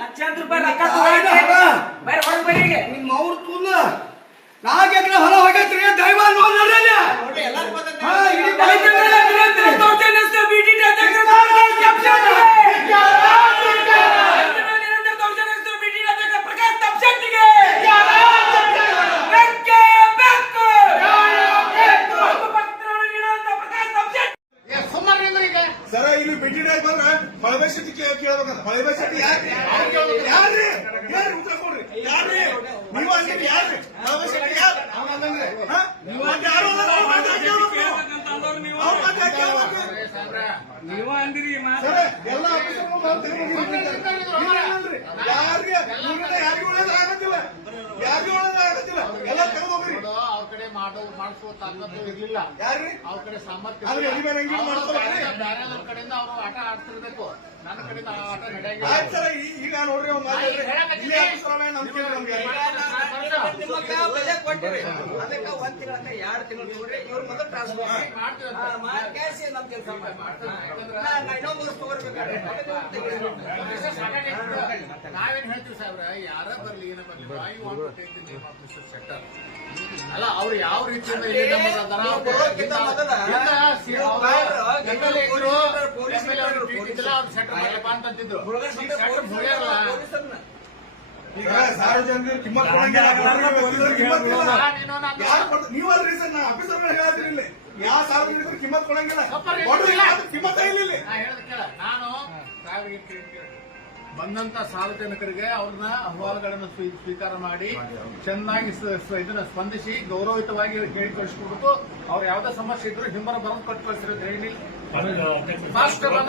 ಲಕ್ಷಾಂತರ ರೂಪಾಯಿ ರೊಕ್ಕ ತಗೊಂಡ್ರಿ ನಿಮ್ಮ ಅವ್ರ ತುಲ್ಲ 4 ಎಕರೆ ಹೊಲ ಹೋಗೈತ್ರಿ ದಯಮಾಡಿ ನೋಡ್ರಿ ಸರ ಇಲ್ಲಿ ಭೇಟಿ ಬಂದ್ರೆ ಹೊಳಬೈ ಶೆಟ್ಟಿ ಕೇಳ್ಬೇಕಂತ ಹೊಳಬೈ ಶೆಟ್ಟಿ ಯಾರ್ರಿ ಯಾರ್ರಿ ಉತ್ತರ ಕೊಡ್ರಿ ಯಾರ್ರಿ ನೀವು ಅಲ್ಲಿ ಯಾರ್ರಿ ಹೊಳಬೈ ಶೆಟ್ಟಿ ಯಾರು ನೀವು ಅಂದಿರಿ ಎಲ್ಲ ಯಾರಿಗೆ ಯಾರಿಗೂ ಒಳ್ಳೇದಾಗತ್ತಿಲ್ಲ ಯಾರಿಗೂ ಒಳ್ಳೇದಾಗತ್ತಿಲ್ಲ ಎಲ್ಲ ತೆಗೆದು ಹೋಗ್ರಿ ಅವ್ರ ಕಡೆ ಮಾಡಿಸುವ ತಾಕತ್ತು ಇರ್ಲಿಲ್ಲ ಯಾರ್ರಿ ಅವ್ರ ಕಡೆ ಸಾಮರ್ಥ್ಯ ಬೇರೆ ಕಡೆಯಿಂದ ಅವರು ಆಟ ಆಡ್ತಿರ್ಬೇಕು ನನ್ನ ಕಡೆಯಿಂದ ಆಟ ನಡೆಯಂಗಿಲ್ಲ ಈಗ ನೋಡ್ರಿ ಕೊಟ್ಟಿರಿ ಅದಕ್ಕೆ 1 ತಿಂಗಳ 2 ತಿಂಗಳು ನೋಡ್ರಿ ಇವ್ರ ಮೊದಲು ಟ್ರಾನ್ಸ್ಫರ್ ನಾವೇನ್ ಹೇಳ್ತೀವಿ ಸಾಹೇಬ್ರ ಯಾರ ಬರ್ಲಿ ಏನ ಬರ್ಲಿ ಸೆಕ್ಟರ್ ಅಲ್ಲ ಅವ್ರು ಯಾವ ರೀತಿಯಿಂದ ಈಗ ಸಾರ್ವಜನಿಕರು ಕಿಮ್ಮತ್ ನೀವಲ್ರಿ ಸರ್ ನಾ ಆಫೀಸರ್ ಹೇಳ್ತೀನಿ ಯಾವ ಸಾರ್ವಜನಿಕರು ಕಿಮ್ಮತ್ ಕೊಡಂಗಿಲ್ಲ ಕಿಮ್ಮತ್ತ ಇಲ್ಲ ನಾನು ಬಂದಂತ ಸಾರ್ವಜನಿಕರಿಗೆ ಅವ್ರನ್ನ ಅಹವಾಲುಗಳನ್ನು ಸ್ವೀಕಾರ ಮಾಡಿ ಚೆನ್ನಾಗಿ ಇದನ್ನ ಸ್ಪಂದಿಸಿ ಗೌರವಯುತವಾಗಿ ಹೇಳಿ ಕಳಿಸ್ಕೊಡ್ಬೇಕು ಅವ್ರು ಯಾವ್ದೇ ಸಮಸ್ಯೆ ಇದ್ರು ಹಿಂಬರ ಬರೆದು ಕೊಟ್ಟು ಕಳಿಸಿರೋದು ಹೇಳಿ ಫಾಸ್ಟ್ ಬಂದ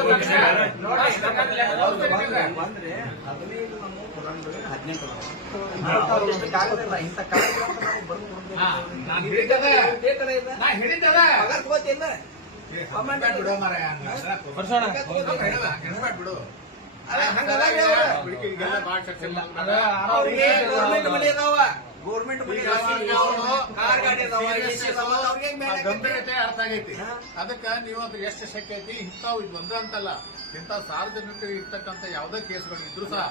ಬಿಡೋ ಮಾರಾಯ ಬಿಡು ಗಂಭೀರತೆ ಅರ್ಥ ಆಗೈತಿ ಅದಕ್ಕ ನೀವು ಅದ್ರ ಎಷ್ಟು ಶಕ್ಯ ಐತಿ ಇಂಥವು ಇದು ಒಂದೇ ಅಂತಲ್ಲ ಇಂಥ ಸಾರ್ವಜನಿಕರು ಇರ್ತಕ್ಕಂಥ ಯಾವುದೇ ಕೇಸ್ಗಳು ಇದ್ರು ಸಹ